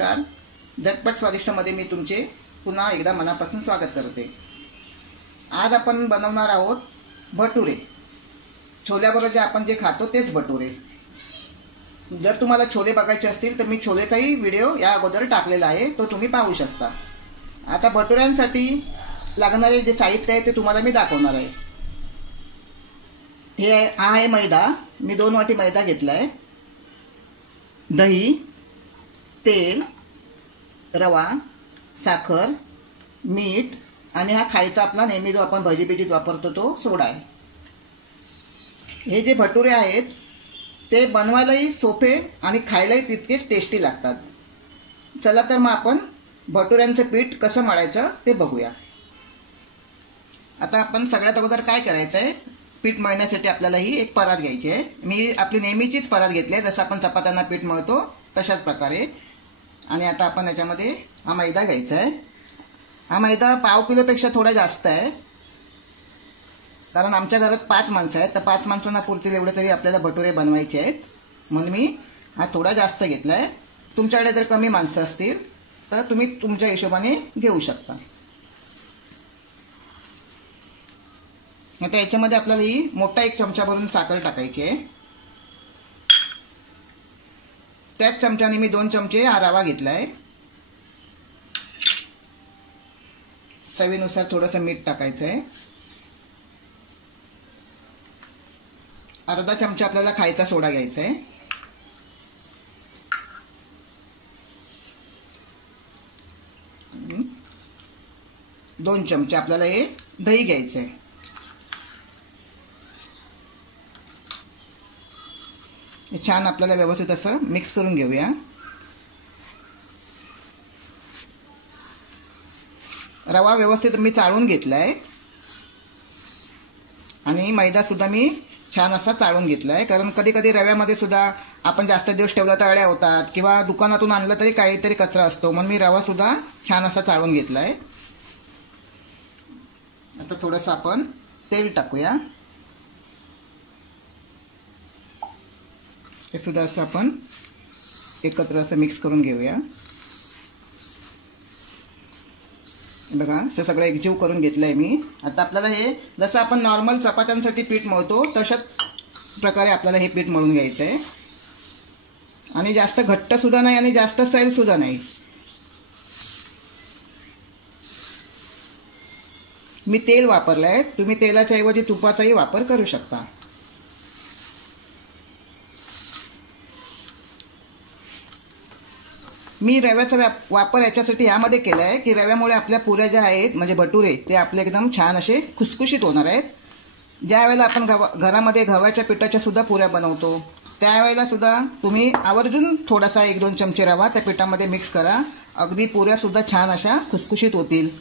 नमस्कार. झटपट स्वादिष्टमध्ये मी तुमचे पुन्हा एकदा मनापासून स्वागत करते. आज आपण बनवणार आहोत भटुरे. छोल्याबरोबर आपण जे खातो तेच भटुरे. जर तुम्हाला छोले बघायचे असतील तर मी छोलेचाही व्हिडिओ या अगोदर टाकलेला आहे, तो तुम्ही पाहू शकता. आता भटुऱ्यांसाठी लागणारे जे साहित्य आहे ते तुम्हाला मी दाखवणार आहे. हा आहे मैदा. मी 2 वाटी मैदा घेतला आहे. दही, तेल, रवा, साखर, मीठ आणि हा खायचा आपला नेहमी जो आपण भजीत वापरतो तो सोडा आहे. हे जे भटुरे आहेत ते बनवायलाही सोपे आणि खायलाही तितकेच टेस्टी लागतात. चला तर मग आपण भटुऱ्यांचं पीठ कसं मळायचं ते बघूया. आता आपण सगळ्यात अगोदर काय करायचं आहे, पीठ मळण्यासाठी आपल्याला ही एक परात घ्यायची आहे. मी आपली नेहमीचीच परात घेतली आहे, जसं आपण चपात्यांना पीठ मळतो तशाच प्रकारे. आणि आता आपण याच्यामध्ये हा मैदा घ्यायचा आहे. हा मैदा पाव किलोपेक्षा थोडा जास्त आहे, कारण आमच्या घरात 5 माणसं आहेत, तर 5 माणसांना पुरतील एवढे तरी आपल्याला भटुरे बनवायचे आहेत, म्हणून मी हा थोडा जास्त घेतला आहे. तुमच्याकडे जर कमी माणसं असतील तर तुम्ही तुमच्या हिशोबाने घेऊ शकता. आता याच्यामध्ये आपल्याला ही मोठा 1 चमचा भरून साखर टाकायची आहे. त्याच चमच्याने मी 2 चमचे हा रवा घेतला आहे. चवीनुसार थोडंसं मीठ टाकायचं आहे. अर्धा चमचा आपल्याला खायचा सोडा घ्यायचा आहे. आणि 2 चमचे आपल्याला हे दही घ्यायचं आहे. हे छान आपल्याला व्यवस्थित असं मिक्स करून घेऊया. रवा व्यवस्थित मी चाळून घेतला आहे आणि मैदा सुद्धा मी छान असा चाळून घेतला आहे, कारण कधी कधी रव्यामध्ये सुद्धा आपण जास्त दिवस ठेवला तर अळ्या होतात किंवा दुकानातून आणलं तरी काहीतरी कचरा असतो, म्हणून मी रवा सुद्धा छान असा चाळून घेतला आहे. आता थोडंसं आपण तेल टाकूया. हे सुद्धा असं आपण एकत्र असं मिक्स करून घेऊया. बघा, हे सगळं एकजीव करून घेतलं आहे मी. आता आपल्याला हे जसं आपण नॉर्मल चपात्यांसाठी पीठ मळतो तशाच प्रकारे आपल्याला हे पीठ मळून घ्यायचं आहे. आणि जास्त घट्टसुद्धा नाही आणि जास्त सैलसुद्धा नाही. मी तेल वापरलं आहे, तुम्ही तेलाच्या ऐवजी तुपाचाही वापर करू शकता. मी रव्याचा वापर याच्यासाठी ह्यामध्ये केला आहे की रव्यामुळे आपल्या पुऱ्या ज्या आहेत म्हणजे भटुरे ते आपले एकदम छान असे खुसखुशीत होणार आहेत. ज्या वेळेला आपण घरामध्ये गव्हाच्या पिठाच्या सुद्धा पुऱ्या बनवतो त्यावेळेला सुद्धा तुम्ही आवर्जून थोडासा 1-2 चमचे रवा त्या पिठामध्ये मिक्स करा. अगदी पुऱ्या सुद्धा छान अशा खुसखुशीत होतील.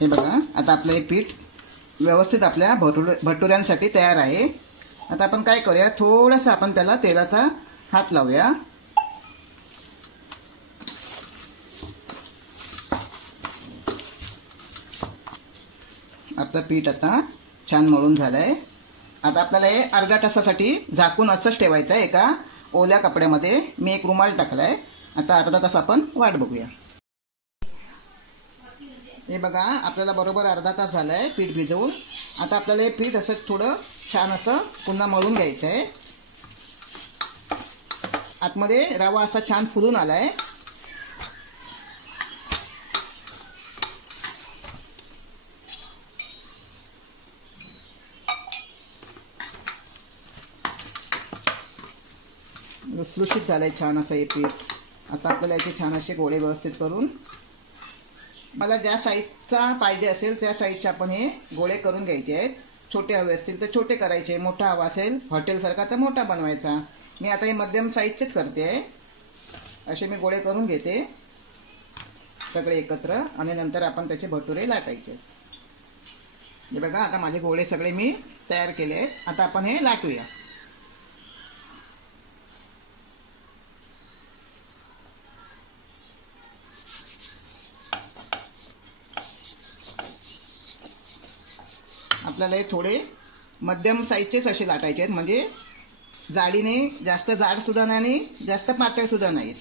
हे बघा, आता आपलं हे पीठ व्यवस्थित आपल्या भटुऱ्यांसाठी तयार आहे. आता आपण काय करूया, थोडंसं आपण त्याला तेलाचा हात लावूया. आपलं पीठ आता छान मळून झालं आहे. आता आपल्याला हे अर्ध्या तासासाठी झाकून असंच ठेवायचं आहे एका ओल्या कपड्यामध्ये. मी एक रुमाल टाकला आहे. आता अर्धा तास आपण वाट बघूया. हे बघा, आपल्याला बरोबर अर्धा तास झाला आहे पीठ भिजवून. आता आपल्याला हे पीठ असं थोडं छान असं पुन्हा मळून घ्यायचं आहे. आतमध्ये रवा असा छान फुलून आला आहे. लुसलुशीत झालं आहे छान असं हे पीठ. आता आपल्याला याचे छान असे गोळे व्यवस्थित करून, मला ज्या साईजचा पाहिजे असेल त्या साईजचे आपण हे गोळे करून घ्यायचे आहेत. छोटे हवे असतील तर छोटे करायचे, मोठा हवा असेल हॉटेलसारखा तर मोठा बनवायचा. मी आता हे मध्यम साईजचेच करते आहे. असे मी गोळे करून घेते सगळे एकत्र आणि नंतर आपण त्याचे भटुरे लाटायचे. हे बघा आता माझे गोळे सगळे मी तयार केले आहेत. आता आपण हे लाटूया. आपल्याला हे थोडे मध्यम साईजचेच असे लाटायचे आहेत, म्हणजे जाडीने जास्त जाड सुद्धा नाही आणि जास्त पातळ सुद्धा नाहीत.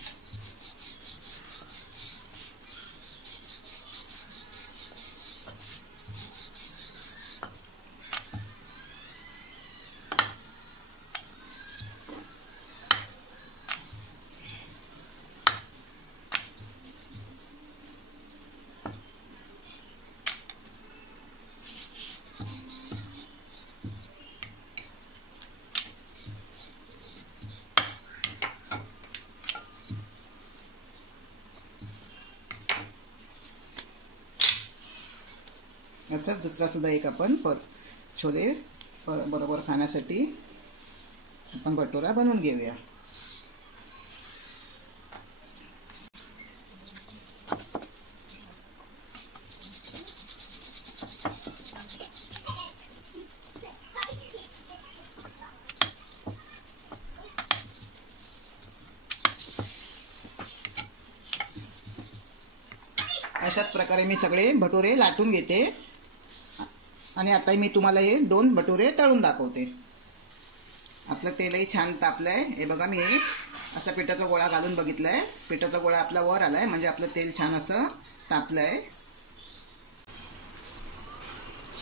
असंच दुसरा सुद्धा एक आपण छोले बरोबर खाण्यासाठी आपण भटुरा बनवून घेऊया. अशाच प्रकारे मी सगळे भटुरे लाटून घेते आणि आता मी तुम्हाला हे 2 भटुरे तळून दाखवते. आपलं तेलही छान तापलं आहे. हे बघा मी असा पिठाचा गोळा घालून बघितला आहे. पिठाचा गोळा आपला वर आला आहे, म्हणजे आपलं तेल छान असं तापलं आहे.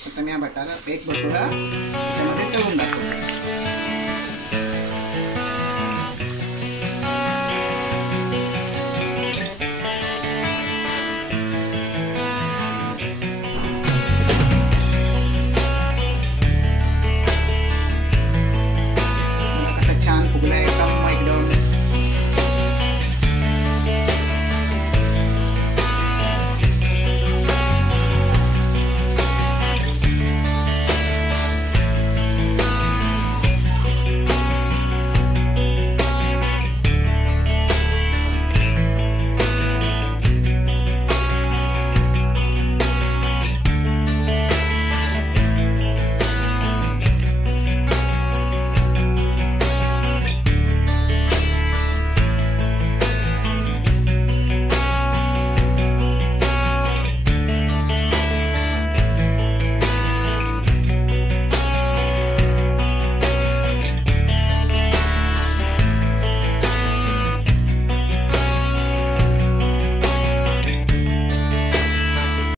आता मी हा एक भटुरा त्यामध्ये तळून दाखवते.